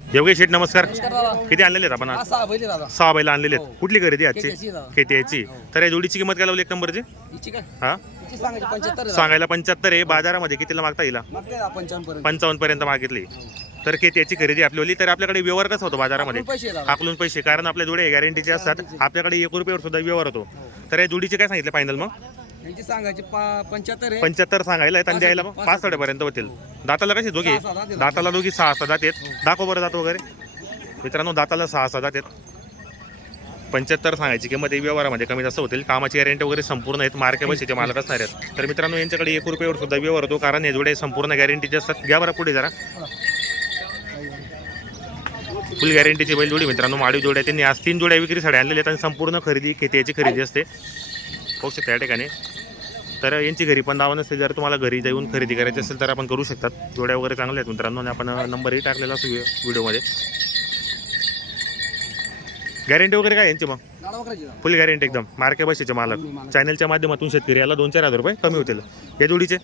योगेश शेठ नमस्कार. किती आणलेले आहेत आपण हा आज सहा बैल आहे दादा. सहा बैला आणलेले आहेत. हो. कुठली खरेदी आजची? दादा. खेती याची तर या जोडीची किंमत काय लावली एक नंबरची? हिची काय? हा? हिची सांगायची पंच्याहत्तर आहे सांगायला पंच्याहत्तर आहे. बाजारामध्ये कितीला मागता येईल दादा. मागते दादा पंचावन्न पर्यंत. पंचावन्न पर्यंत मागितली. तर खेती याची खरेदी आपली तर आपल्याकडे व्यवहार कसा होतो बाजारामध्ये? आपण पैसे दादा. आकलून पैसे. कारण आपल्या जोडे गॅरंटीचे असतात. आपल्याकडे एक रुपयावर सुद्धा व्यवहार होतो. तर या जोडीचे काय सांगितलं फायनल मग? यांची सांगायची पंच्याहत्तर आहे. पंच्याहत्तर सांगायला आहेत आणि द्यायला मग पासष्ट. पर्यंत होतील. दाताला कसे दोघे? सहा आहे. दाताला दोघी सहा सहा दात आहेत. दाखव बरं दात वगैरे. मित्रांनो दाताला सहा सहा दात आहेत. पंच्याहत्तर सांगायची किंमत ही व्यवहारामध्ये कमी जास्त होतील. कामाची गॅरंटी वगैरे संपूर्ण आहेत. मार्के बशीचे मालक असणार आहेत. तर मित्रांनो यांच्याकडे एक रुपयावर सुद्धा व्यवहार होतो. कारण हे जोडे संपूर्ण गॅरंटीचे असतात. घ्या बरं पुढे जरा. फुल गॅरंटीची बैल जोडी मित्रांनो माडी जोड्या त्यांनी आज तीन जोड्या विक्रीसाठी आणलेल्या आहेत आणि संपूर्ण खरेदी खेतीची खरेदी असते. पाहू शकता या ठिकाणी. तर यांची घरी पण दावा नसते. जर तुम्हाला घरी जाऊन खरेदी करायची असेल तर आपण करू शकतात. जोड्या वगैरे चांगल्या आहेत मित्रांनो. आणि आपण नंबरही टाकलेला असतो व्हिडिओमध्ये. गॅरंटी वगैरे काय यांची मग? फुल गॅरंटी एकदम. मार्के बशीचे मालक. चॅनलच्या माध्यमातून शेतकरी. याला दोन चार हजार रुपये कमी होतील. या जोडीचे?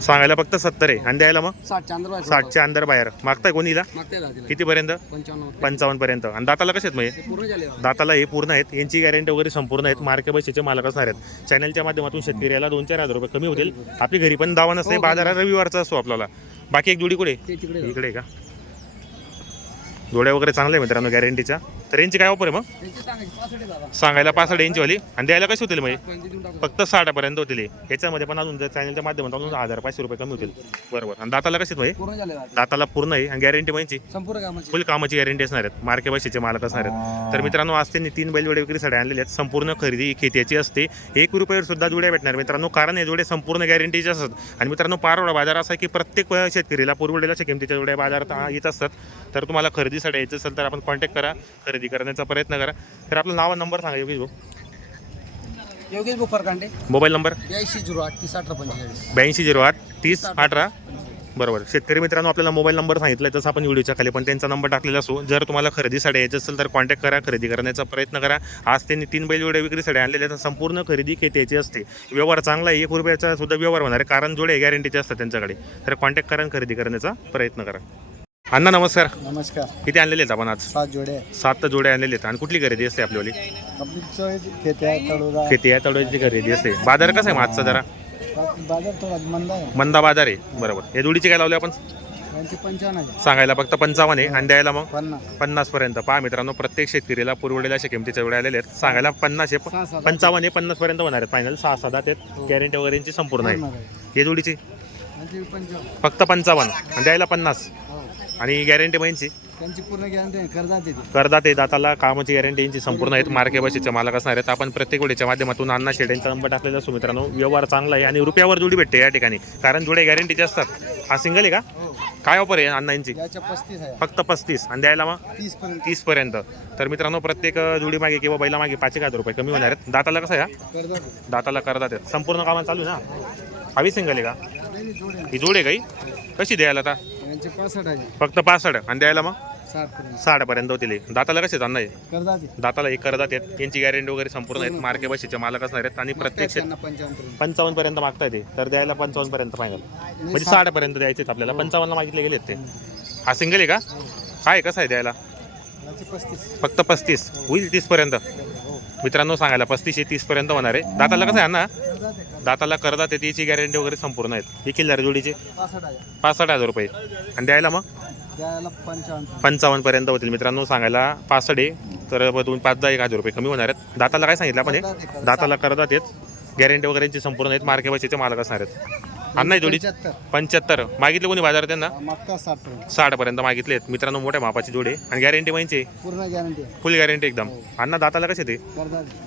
सांगायला फक्त सत्तर आहे. आणि द्यायला मग? साठच्या अंदर बाहेर. मागताय कोणीला तिला. कितीपर्यंत? पंचावन्न पर्यंत. आणि दाताला कसे आहेत हे? दाताला हे पूर्ण आहेत. यांची गॅरंटी वगैरे संपूर्ण आहेत. मार्के बशीचे मालक असणार आहेत. चॅनलच्या माध्यमातून शेतकऱ्याला दोन चार हजार रुपये कमी होतील. आपली घरी पण दावा नसते. हो, बाजारात रविवारचा असतो आपल्याला. बाकी एक जोडी कुठे. इकडे का? जोड्या वगैरे चांगल्या आहे मित्रांनो गॅरंटीच्या तर यांची काय ऑफर आहे मग? सांगायला पासष्ट इंची वाली आणि द्यायला कशी होतील टाकू. फक्त साठापर्यंत होतील. याच्यामध्ये पण अजून चॅनलच्या माध्यमातून अजून हजार पाचशे रुपये कमी होतील. बरोबर. आणि दाताला कशी दादा. दाताला पूर्ण आहे. आणि गॅरंटी म्हणजे फुल कामाची. गॅरंटी असणार आहेत. मार्के बशीचे मालक असणार आहेत. तर मित्रांनो आज त्यांनी तीन बैलजोडे विक्रीसाठी आणलेले आहेत. संपूर्ण खरेदी खेत्याची असते. एक रुपयावर सुद्धा जोड्या भेटणार. मित्रांनो कारण हे जोडे संपूर्ण गॅरंटीचे असतात. आणि मित्रांनो पारोडा बाजार असा आहे की प्रत्येक शेतकरीला पुरवडेला किमतीच्या जोड्या बाजारात येत असतात. तर तुम्हाला खरेदीसाठी यायचं असेल तर आपण कॉन्टॅक्ट करा. खरेदी करण्याचा प्रयत्न करा. तर आपलं नाव नंबर सांगा योगेश भाऊ. Yogesh Bufar Kande mobile number? ब्याऐंशी झिरो आठ तीस अठरा पंचेचाळीस. ब्याऐंशी झिरो आठ तीस अठरा बरोबर. शेतकरी मित्रांनो आपल्याला मोबाईल नंबर सांगितला आहे तसं आपण व्हिडिओच्या खाली पण त्यांचा नंबर टाकलेला असो. जर तुम्हाला खरेदीसाठी यायचं असेल तर कॉन्टॅक्ट करा खरेदी करण्याचा प्रयत्न करा. आज त्यांनी तीन बैल जोड्या विक्रीसाठी आणलेल्या आहेत. संपूर्ण खरेदी खेत्याची असते. व्यवहार चांगला आहे. एक रुपयाचा सुद्धा व्यवहार होणार आहे. कारण जोडे गॅरंटीचे असतात त्यांच्याकडे. तर कॉन्टॅक्ट करा खरेदी करण्याचा प्रयत्न करा. अण्णा नमस्कार. नमस्कार. किती आणलेले आहेत आपण आज? सात जोडे. सात जोड्या आणलेले आहेत. आणि कुठली खरेदी असते आपल्यावाली आपली चोय खेत्या तळोदा खेती तडव्याची खरेदी असते. बाजार कसा आहे मागचा जरा? बाजार थोडा मंद आहे. मंदा बाजार आहे. बरोबर. या जोडीची काय लावली आपण? यांची पंचावन्न आहे. सांगायला फक्त पंचावन्न आहे. आणि द्यायला मग? पन्नास. पन्नास पर्यंत. पहा मित्रांनो प्रत्येक शेतकरीला पुरवडेल्या अशा किमतीच्या एवढ्या आलेल्या आहेत. सांगायला पन्नास आहे. सहा सात. पंचावन्न आहे. पन्नास पर्यंत होणार आहेत. फायनल सहा सात आहेत. गॅरंटी वगैरे यांची संपूर्ण आहे. आहे. हे जोडीची? यांची पंचावन्न. फक्त पंचावन्न. आणि द्यायला पन्नास. हो आणि गॅरंटी त्यांची पूर्ण ते. करदात दाताला कामाची गॅरंटी यांची संपूर्ण आहेत. मार्के बशीचे मालक असणार आहेत. आपण प्रत्येक वेळेच्या माध्यमातून अण्णा शेड यांचा नंबर टाकलेला असतो मित्रांनो व्यवहार चांगला आहे आणि रुपयावर जोडी भेटते या ठिकाणी. कारण जोडे गॅरंटीचे असतात. हा सिंगल आहे का? हो. काय ऑफर आहे अण्णा यांची? याच्या पस्तीस आहे. फक्त पस्तीस. आणि द्यायला मग? तीस पर्यंत. तर मित्रांनो प्रत्येक जोडी मागे किंवा बैला मागे पाच एक हजार रुपये कमी होणार आहेत. दाताला कसं आहे. दाताला आहेत संपूर्ण कामात चालू आहे ना? हवी सिंगल आहे का? ही जोड आहे काही कशी द्यायला आता? यांचे पासष्ट आहे. फक्त पासष्ट. आणि द्यायला मग? साठ पर्यंत. साठ पर्यंत होतील. हे. दाताला कसे करतात ते. दाताला एक करतात आहेत. यांची गॅरंटी वगैरे संपूर्ण आहेत. मार्के बशीचे मालक असणार आहेत आणि प्रत्येक शेत त्यांना पंचावन्न पर्यंत. पंचावन्न पर्यंत मागता येते तर द्यायला पंचावन्न पर्यंत फायनल म्हणजे साठ. पर्यंत द्यायचे आहेत आपल्याला. पंचावन्न मागितले गेलेत ते. हा. सिंगल आहे का? काय आहे, कसं आहे द्यायला. याचे पस्तीस. फक्त पस्तीस. होईल तीस पर्यंत हो. मित्रांनो सांगायला पस्तीस तीस पर्यंत होणार आहे. दाताला कसं आहे ना. दाताला करतात आहे त्याची गॅरंटी वगैरे संपूर्ण आहेत. ही किल्लार जोडीचे पासष्ट पासष्ट हजार रुपये. आणि द्यायला मग? पंचावन्न. पर्यंत. होतील. मित्रांनो सांगायला पासष्ट आहे. तर दोन पाच दहा एक हजार रुपये कमी होणार आहेत. दाताला काय सांगितलं आपण हे? दाताला करतात आहेत गॅरंटी वगैरेची संपूर्ण आहेत. मार्के बशीचे मालक असणार आहेत. अन्ना जोडी पंच्याहत्तर. मागितले कोणी बाजारात त्यांना? साठ पर्यंत. मागितले आहेत मित्रांनो मोठ्या मापाची जोडे. आणि गॅरंटी माहिती पूर्ण गॅरंटी आहे. फुल गॅरंटी एकदम. अण्णा दाताला कसे ते.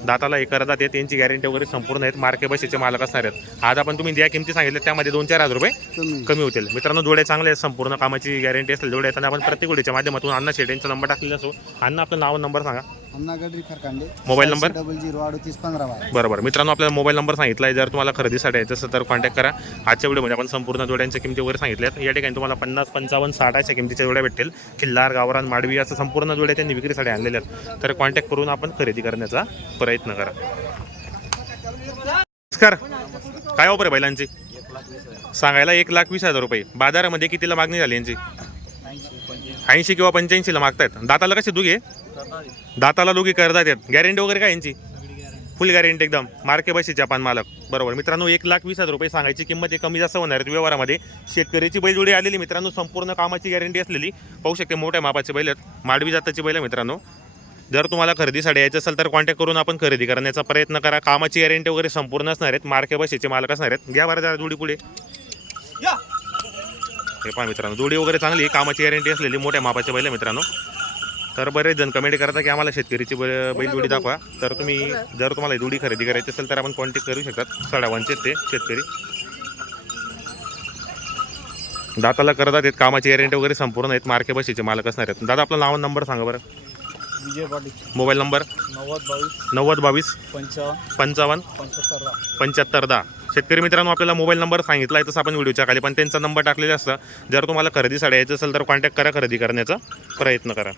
दाताला एक करतात त्यांची गॅरंटी वगैरे संपूर्ण आहेत. मार्के बशीचे मालक असणार आहेत. आज आपण तुम्ही ज्या किमती सांगितल्या त्यामध्ये दोन चार हजार रुपये कमी. होतील. मित्रांनो जोडे चांगले आहेत. संपूर्ण कामाची गॅरंटी असेल जोडे येताना आपण प्रत्येक जोडीच्या माध्यमातून अण्णा शेड यांचा नंबर टाकलेला असो. अण्णा आपलं नाव नंबर सांगा. Mobile number? डबल झिरो अडतीस पंधरा बारा. बरोबर. मित्रांनो आपल्याला मोबाईल नंबर सांगितला आहे. जर तुम्हाला खरेदीसाठी यायचं असेल तर कॉन्टॅक्ट करा. आजच्या व्हिडिओमध्ये आपण संपूर्ण जोड्यांच्या किमती वगैरे सांगितल्यात. या ठिकाणी तुम्हाला पन्नास पंचावन्न साठाच्या किमतीच्या जोड्या भेटतील. किल्लार गावरान माडवी असं संपूर्ण जोड्या त्यांनी विक्रीसाठी आणलेल्या आहेत. तर कॉन्टॅक्ट करून आपण खरेदी करण्याचा प्रयत्न करा. नमस्कार. काय ऑफर आहे बैलांची? सांगायला एक लाख वीस हजार रुपये. बाजारामध्ये कितीला मागणी झाली यांची? ऐंशी किंवा पंच्याऐंशीला मागतायत. दाताला कसे दुघे? दाताला दोघी करतात गॅरंटी वगैरे काय यांची? फुल गॅरंटी एकदम. मार्के बशीचे आपण मालक. बरोबर. मित्रांनो एक लाख वीस हजार रुपये सांगायची किंमत आहे कमी जास्त होणार आहेत व्यवहारामध्ये शेतकऱ्याची बैलजोडी आलेली मित्रांनो संपूर्ण कामाची गॅरंटी असलेली. पाहू शकते मोठ्या मापाचे बैल आहेत. माडवी जाताची बैल आहे मित्रांनो. जर तुम्हाला खरेदीसाठी यायचं असेल तर कॉन्टॅक्ट करून आपण खरेदी करण्याचा प्रयत्न करा. कामाची गॅरंटी वगैरे संपूर्ण असणार आहेत. मार्के बशीचे मालक असणार आहेत. घ्या बरं जरा जोडी पुढे. हे पहा मित्रांनो जोडी वगैरे चांगली कामाची गॅरंटी असलेली मोठ्या मापाचे बैल आहे मित्रांनो. तर बरेच जण कमेंट करता की आम्हाला शेतकरीची बै- बैलजोडी दाखवा. तर तुम्ही जर तुम्हाला ही जोडी खरेदी करायची असेल तर आपण कॉन्टॅक्ट करू शकतात. सडावांचे ते शेतकरी. दाताला करतात आहेत कामाची गॅरंटी वगैरे संपूर्ण आहेत मार्के बशीचे मालक असणार आहेत. दादा आपलं नाव नंबर सांगा बरं. विजय पाटील. मोबाईल नंबर नव्वद बावीस. नव्वद बावीस. पंचावन्न. पंचावन्न. पंच्याहत्तर दहा. पंच्याहत्तर दहा. शेतकरी मित्रांनो आपल्याला मोबाईल नंबर सांगितला आहे तसं आपण व्हिडिओच्या खाली पण त्यांचा नंबर टाकलेला असतं. जर तुम्हाला खरेदीसाठी यायचं असेल तर कॉन्टॅक्ट करा खरेदी करण्याचा प्रयत्न करा.